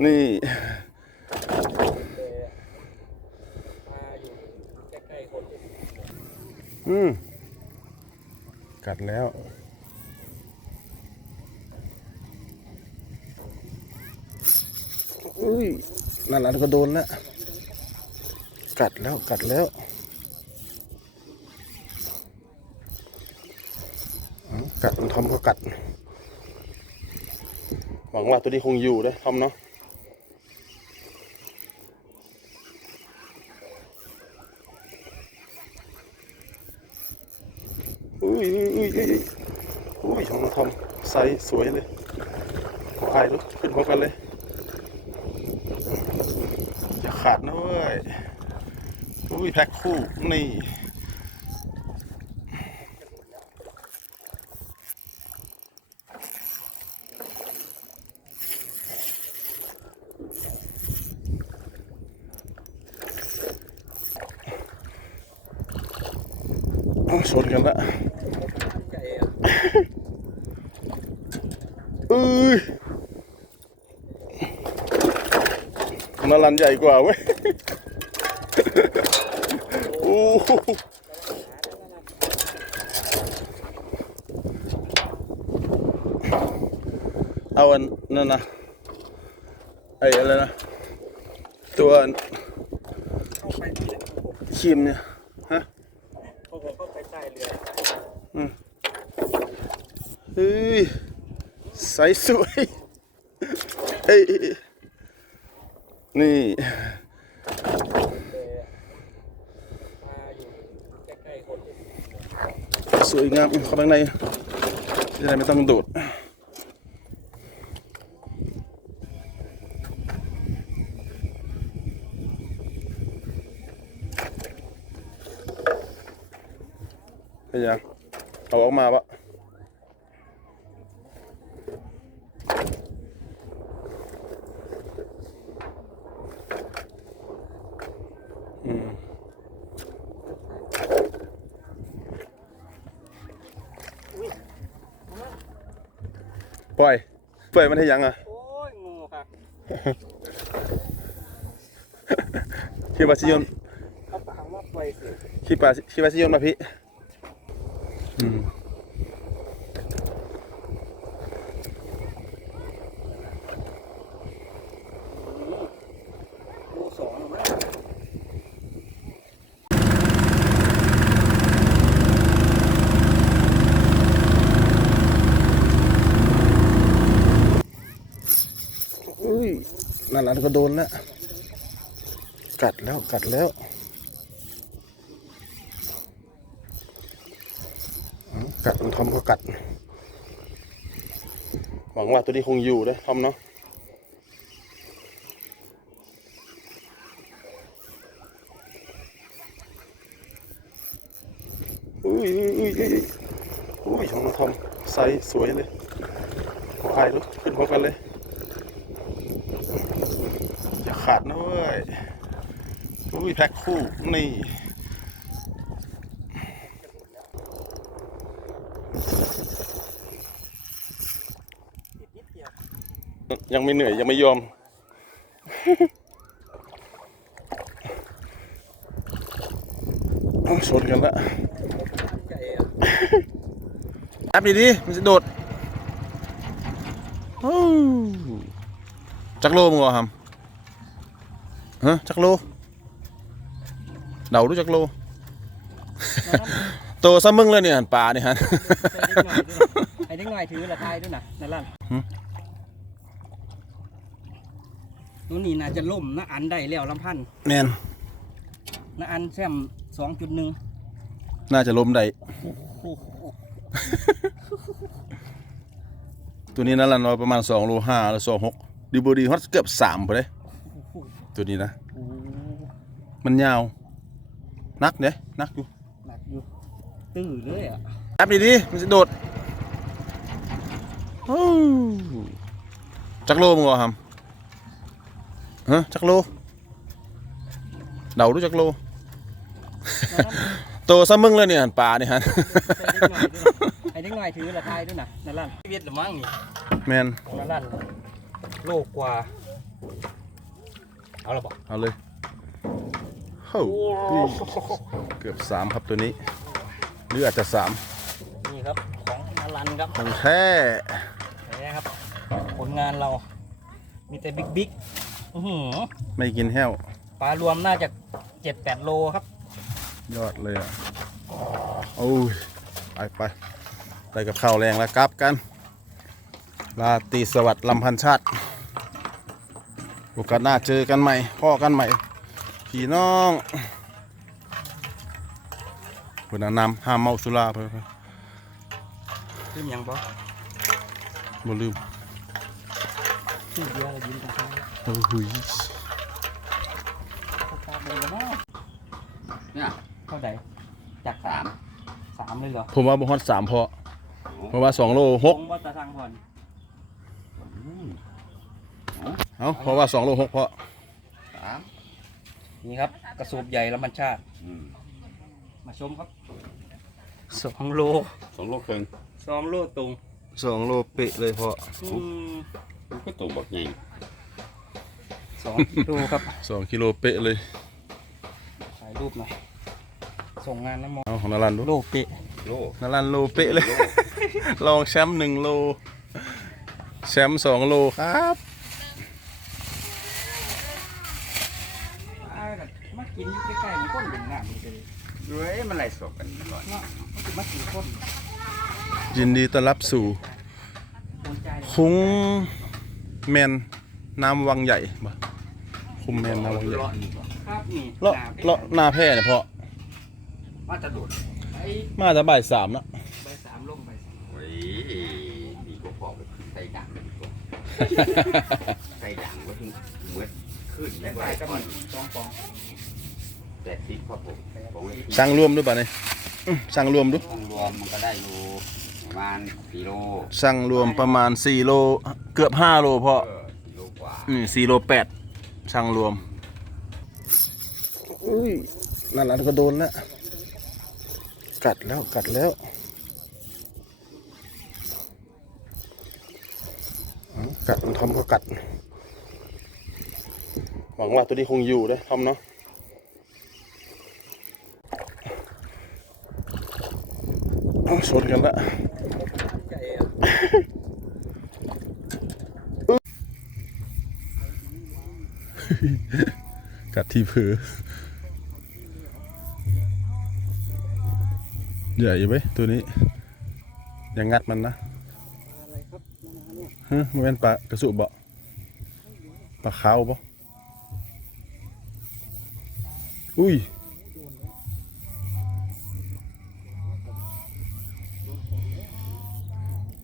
นี่ อืม กัดแล้ว อุ้ยนั่นแหละก็โดนแล้ว กัดแล้ว กัดแล้วอ๋อกัดทอมก็กัด หวังว่าตัวนี้คงอยู่เด้อทอมเนาะ อุ้ยอุ้ยอุ้ยอุ้ยอุ้ยของน้องทอมไซ ส์สวยเลยขอถ่ายรูขึ้นพร้อมกันเลยอย่าขาดนะเว้ยอุ้ยแพ็คคู่นี่ อ้าวชนกันละเอ้ย นารันใหญ่กว่าเว้ยโอ้เอาอันนั่นนะไอ้อะไรนะ ตัวอันครีมเนี่ย ฮะพวกผมก็ไปใต้เรืออืมเฮ้ยใสสวยเฮ้ย นี่มาอยู่ใกล้ๆคนสวยงามเข้าไปข้างในจะได้ไม่ต้องโดดเป็นยังเอาออกมาปะอืม ปล่อยปล่อยมันให้ยังอะโอ้ยงูครับคิดว่าชิยนเอาปากมาปล่อยสิคิดว่าคิดว่าชิยนมาพี่อืม งูสองมั้ง อุ้ยนั่นแหละก็โดนแล้ว กัดแล้วกัดแล้วกัดมันทอมก็กัด หวังว่าตัวนี้คงอยู่เด้ทอมเนาะอุ้ยอุ้ยอุ้ยอุ้ยของทอมไซส์สวยเลยขอถ่ายรูขึ้นพร้อมกันเลย อย่าขาดนะเว้ย อุ้ยแพ็คคู่ นี่นิดเดียวยังไม่เหนื่อยยังไม่ยอมอ้าวชนกันละใหญ่อะแอปดีดีๆมันจะโดดอู้จักโลมึงเหรอครับฮะจักโล เดาดูจักโลโตซะมึงเลยเนี่ยหันปลาเนี่ยฮะไอ้เด็กหน่อยถือละทายด้วยนะนั่นล่ะหึตัวนี้น่าจะล่มนะอันได้แล้วลำพันธ์แมนนะอันแซมสองจุดหนึ่งน่าจะล้มได้โอ้โหตัวนี้นั่นละเนาะประมาณ2โล5หรือ2 6ดีบดีฮอตเกือบ3ไปเลยตัวนี้นะโอ้โหมันยาว นักเนี่ยนักอยู่หนักอยู่ ตื้อเลยอะแอปดีดีๆมันจะโดดอู้จักโลมึงเหรอครับฮะจักโลเดาดูจักโลโตซะมึงเลยเนี่ยหันปลาเนี่ยฮะไอ้เด็กหน่อยถือละทายด้วยนะนั่นล่ะชีวิตหรือมั้งนี่แมนนั่นล่ะโลกกว่า เอาละบอกเอาเลย เฮ้าเกือบสามครับตัวนี้ หรืออาจจะสามนี่ครับของนารันครับของแท้นี่ครับ ผลงานเรา มีแต่บิ๊กบิ๊กอื้อหือไม่กินแห้วปลารวมน่าจะเจ็ดแปดโลครับ ยอดเลยอะโอ้ยไปไปไปกับข้าวแรงแล้วกลับกันลาตรีสวัสดิ์ลำพันชาติโอกาสหน้าเจอกันใหม่พ่อกันใหม่ พี่น้องเพื่อนนำห้ามเมาสุราเพื่อนลืมยังปะบ่ลืมชื่อเดียวเรายิ้มกันใช่ไหมโอ้หุยตาเบลเนาะเนี่ยเท่าไหร่จากสามสามเลยเหรอผมว่าบ่ฮอดสามพอเพราะว่าสองโลหกผมว่าตาทางผ่อนเอ้าเพราะว่าสองโลหกพอสาม นี่ครับ กระสูบใหญ่ละมันชาติ อืมมาชมครับสองโลสองโลครึ่งสองโลตรงสองโลเป๊ะเลยพออืมมันก็ตรงบักใหญ่สองกิโลครับ สองกิโลเป๊ะเลย ถ่ายรูปหน่อย ส่งงานแล้วมองเอาของนารันดูโลเปะโลนารันโลเป๊ะเลย ลองแชมป์หนึ่งโล แชมป์สองโลครับ มากินอยู่ใกล้ๆมันก้นเป็นน้ำมันเลย ด้วยมันไหลสบกันตลอดเนาะมันจะมากินก้นยินดีต้อนรับสู่โดนใจเลยคุ้งแมนน้ำวังใหญ่บ่คุ้มแมนน้ำวังใหญ่เลาะนี่บ่ครับนี่เลาะเลาะหน้าแพร่เนี่ยพอมาจะโดดไอ้มาจะบ่ายสามแล้วใบสามลงใบสามโอ้ยดีกว่าพอไปขึ้นใส่ดังดีกว่าใส่ดังก็ถึงเหมือนขึ้นแล้แล้ววใบได้ก็ก่อมีนสองฟอง แต่ติดครับผมผมว่าสั่งรวมด้วยป่ะนี่อื้อสั่งรวมดูต้องรวมมันก็ได้อยู่ประมาณกิโลสั่งรวมประมาณ4โลเกือบ5โลพอเออกิโลกว่าอืม4โล8สั่งรวมอุ้ยนั่นแหละก็โดนแล้วกัดแล้วกัดแล้วเอากัดมันทอมก็กัด หวังว่าตัวนี้คงอยู่เด้ทอมเนาะ เอาชนกันละกัดที่เผือใหญ่ไหมตัวนี้อย่างงัดมันนะอะไรครับนาเนี่ยฮะมันเป็นปลากระสุบบ่ปลาขาวบ่อุ้ย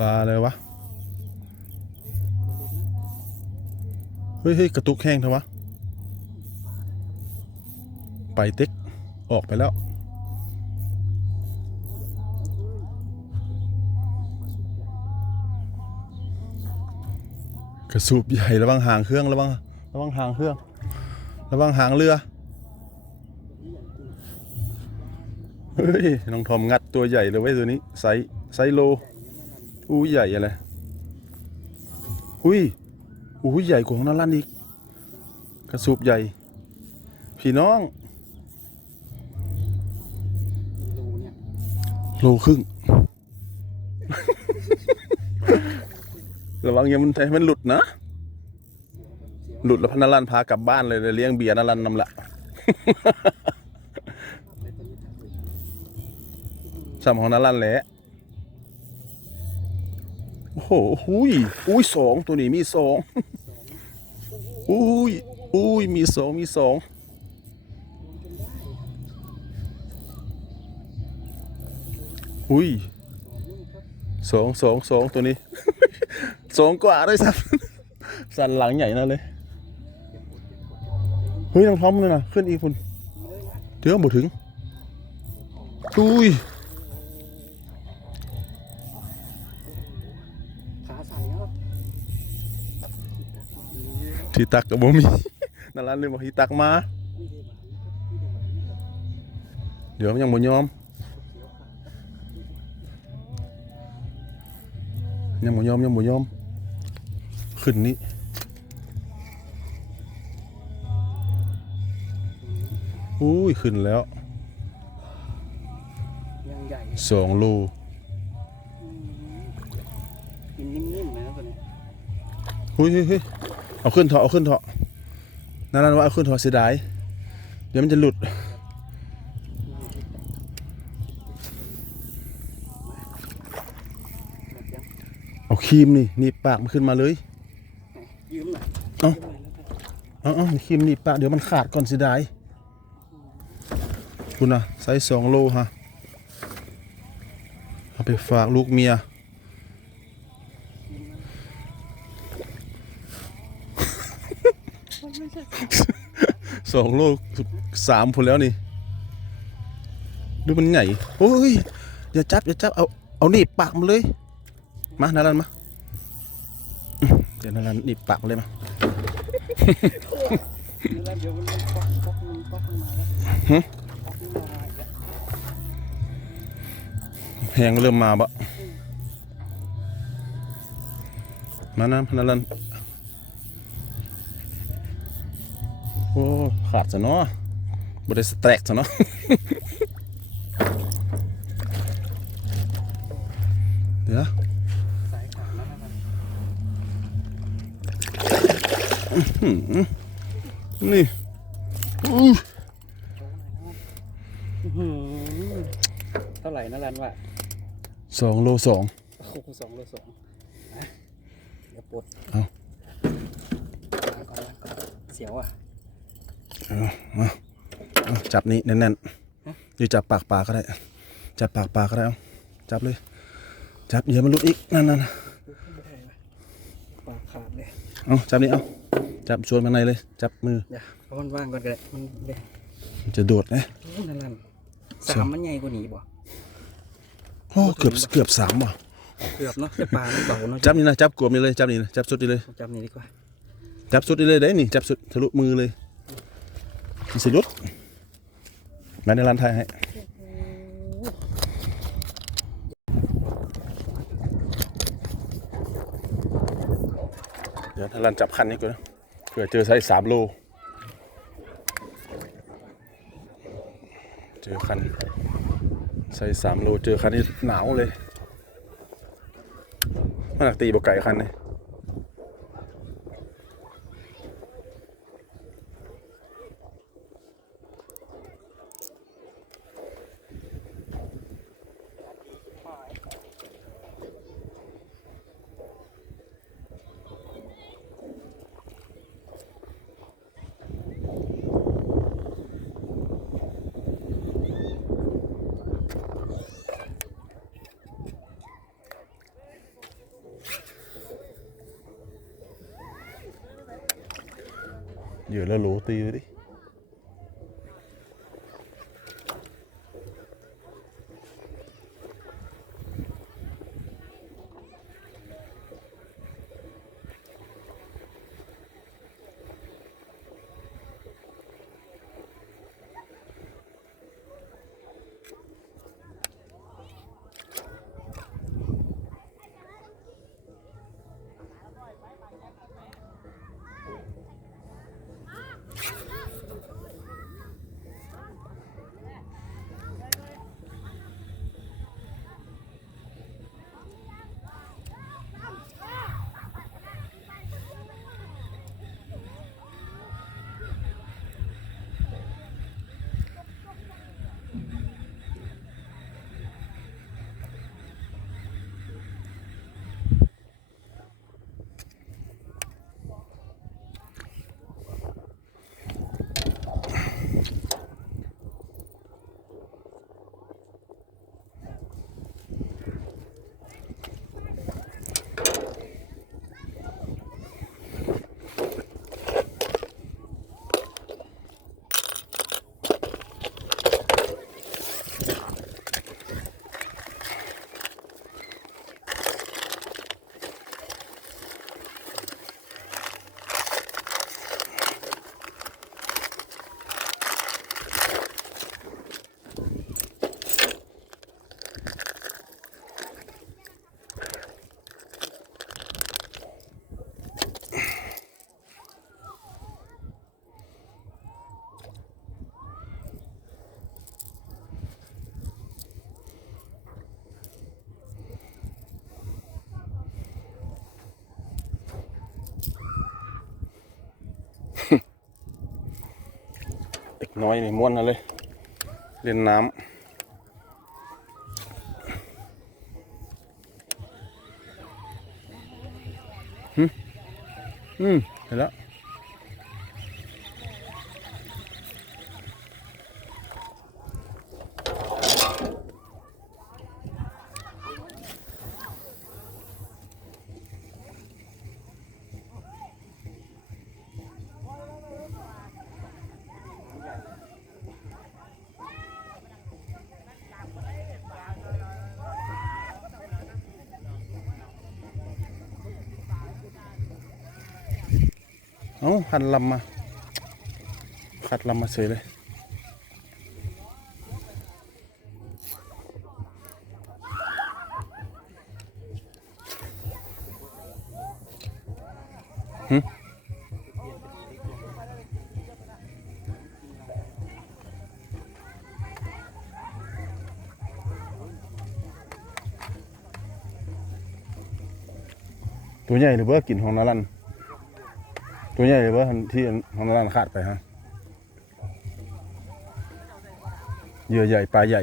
ปลาอะไรวะ เฮ้ยเกระตุกแห้งเถอะวะ ไปเต็กออกไปแล้ว กระสูบใหญ่ระวังหางเครื่องระวังระวังหางเครื่อง ระวังหางเรือ เฮ้ย น้องทอมงัดตัวใหญ่เลยเว้ยตัวนี้ไซส์ไซส์โล อู้ใหญ่อะไรอุ้ยอู้ใหญ่กว่าของนั่นลั่นอีก กระสูบใหญ่ พี่น้องดูเนี่ยโลครึ่ง ระวังอย่ามันให้มันหลุดนะ หลุดแล้วพนันลันพากลับบ้านเลยเลยเลี้ยงเบียร์นันลันนำละสามของนันลันแหละ อ้โหอุ้ยอุ้ยสองตัวนี้มีสองอุ้ยอุ้ยมีสองมีสองอุ้ยสองสองสองตัวนี้สองกว่าด้วยซ้ำสันหลังใหญ่นั่นเลยเฮ้ยน้องทอมเลยนะขึ้นอีกคุณเดี๋ยวหมดถึงอุ้ย ที่ตักก็บ่มีนั่นล่ะเลยบอกที่ตักมา เดี๋ยวมันยังบ่ยอม ยังบ่ยอมยังบ่ยอม ขึ้นนี้อุ้ย ขึ้นแล้วสองโลกินนิ่มๆเลนะคนนี้เฮ้ยเฮ้ย เอาขึ้นเถอะเอาขึ้นเถอะนั่นนั่นว่าเอาขึ้นเถอะเสียดายเดี๋ยวมันจะหลุดแบบยังเอาครีมนี่หนี่ปากมันขึ้นมาเลยยืมหน่อยเอ้ายืมหน่อยแล้วกันเอาเอาครีมหนี่ปากเดี๋ยวมันขาดก่อนเสียดายคุณนะไซส์สองโลฮะเอาไปฝากลูกเมีย สองโลสามผลแล้วนี่ ดูมันใหญ่โอ้ย อย่าจับ อย่าจับ เอา เอาหนีบปากมันเลย มานารันมา เดี๋ยวนารันหนีบปากมันเลยมาแล้วเดี๋ยวมันป๊อกป๊อกมันป๊อกมันมาแล้วหึป๊อกมันมาอีกแล้วแหงเริ่มมาบะมานะนารัน โอ้ขาดซะเนาะบได้สแตรกซะเนาะเดี๋ยวสายขาดแล้วนะครับนี่อู้อื้อหือเท่าไหร่นะรันวะสองโลสองโอ้โหสองเลยสองนะเดี๋ยวปลดเอาวางก่อนวางก่อนเสียวอะเอา จับนี่แน่นๆอยู่จับปากปลาก็ได้ จับปากปลาก็ได้เอาจับเลย จับเดี๋ยวมันหลุดอีกนั่นนั่นไม่ได้วะปากขาดเลยเอาจับนี่เอาจับชวนมาในเลย จับมือเดี๋ยวเอามันว่างก่อนก็ได้มันเดี๋ยวมันจะโดดนะโอ้นั่นรันสอสางมมันใหญ่กว่านี้บ่โอ้เกือบเกือบสามว่ะเกือบเนาะแต่ปลามันเบาเนาะจับนี่นะจับกลวมนี่เลยจับนี่นะจับสุดนี่เลยจับนี่ดีกว่าจับสุดนี่เลยได้นี่จับสุดทะลุมือเลยมัน สิหลุดแม่ในร้านไทยให้เดี๋ยวถ้ารันจับคันนี้ก่อนนะเผื่อเจอไซส์สามโล เจอคันไซส์สามโล เจอคันนี้หนาวเลยมันหนักตีบกไก่คันนี้ Gjør la i det กน้อยนี่ม้วนเอาเลย เล่นน้ำหึอืมเห็นแล้ว นลำมาขัดลำมาเฉยเลยหึตัวใหญ่หรือเปล่ากินของนารัน ตัวใหญ่เลยว่าที่ของร้านขาดไปฮะเหยื่อใหญ่ปลาใหญ่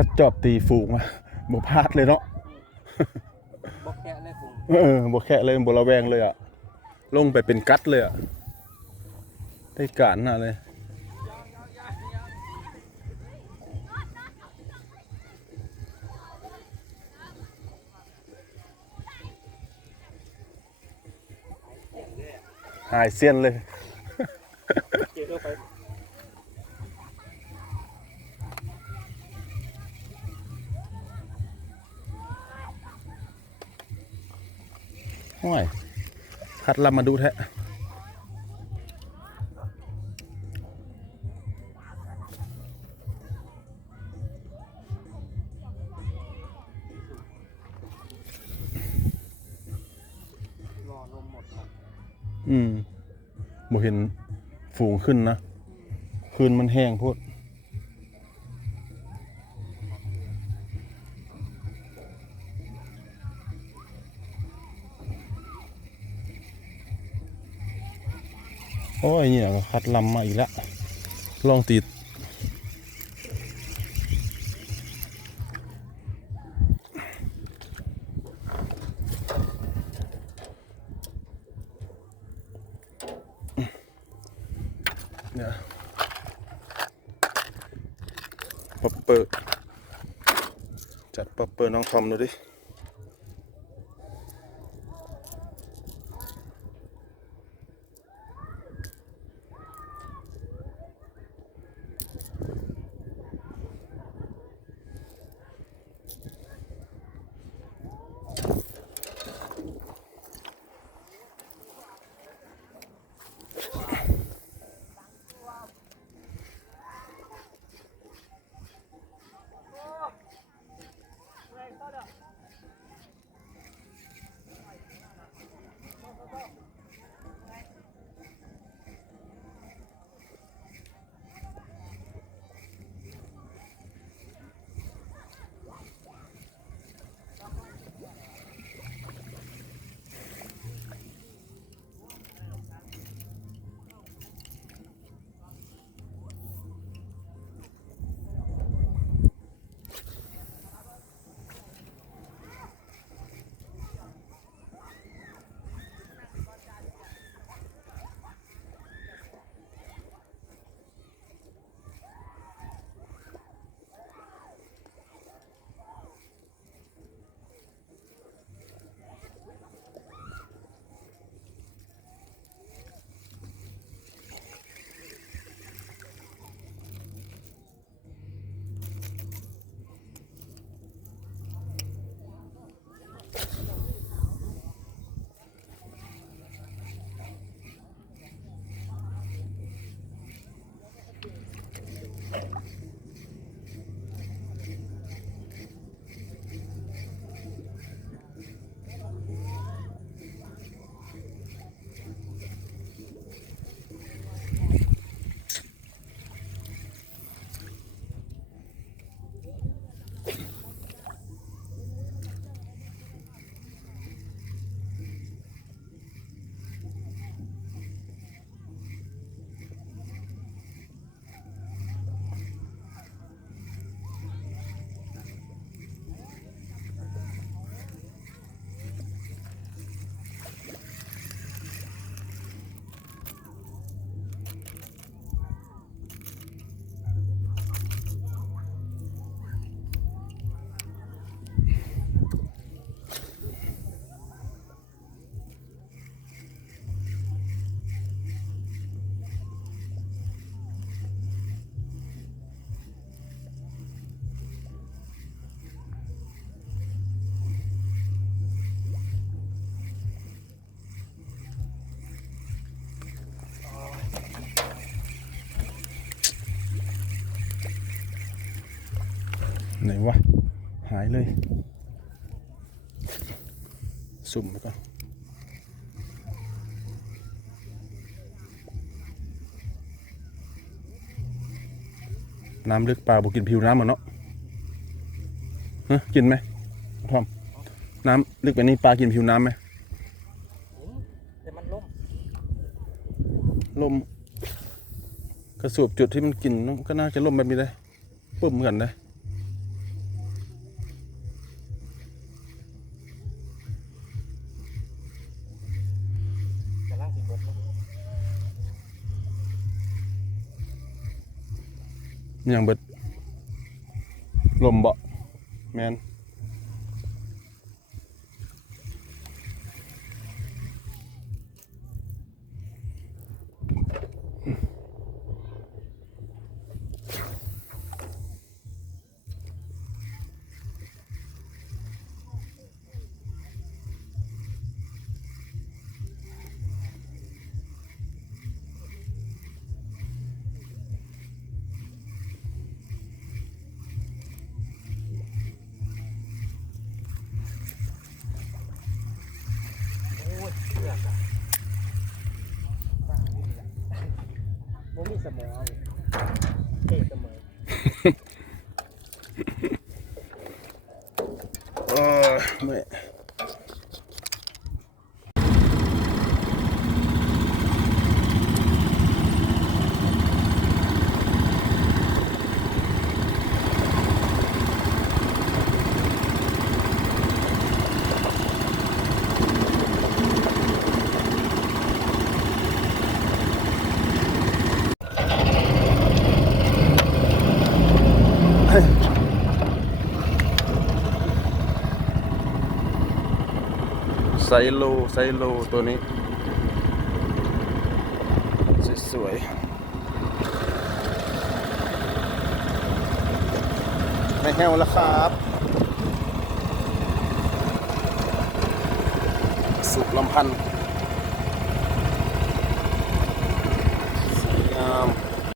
ถ้าจอบตีฝูงมาบ่พลาดเลยเนาะบอกแค่เลยผมเออบ่แค่เลยบ่ระแวงเลยอะลงไปเป็นกัดเลยอะได้การน่ะเลยหายเสี้ยนเลย เจ๊เข้อยคัดลำมาดูแท้อืมบ่เห็นฝูงขึ้นนะ คืนมันแห้งโพด โอ้ยเนี่ยคัดลำมาอีกแล้วลองติด เนี่ยป๊อปเปอร์ จัดป๊อปเปอร์น้องทอมดูดิ วะ หายเลย สุ่มไปก่อนน้ำลึกปลาบุกินผิวน้ำเหมือนเนาะฮะกินไหมทอม น้ำลึกแบบนี้ปลากินผิวน้ำไหมแต่มันล่มลมกระสูบจุดที่มันกินก็น่าจะล่มแบบนี้ได้ปุ่มเหมือนได้ ยังเบิดลมบ่แมน บ่มีสมองเท่เสมอ เออไม่ ไซโลไซโลตัวนี้ สวยๆไม่แห้วแล้วคา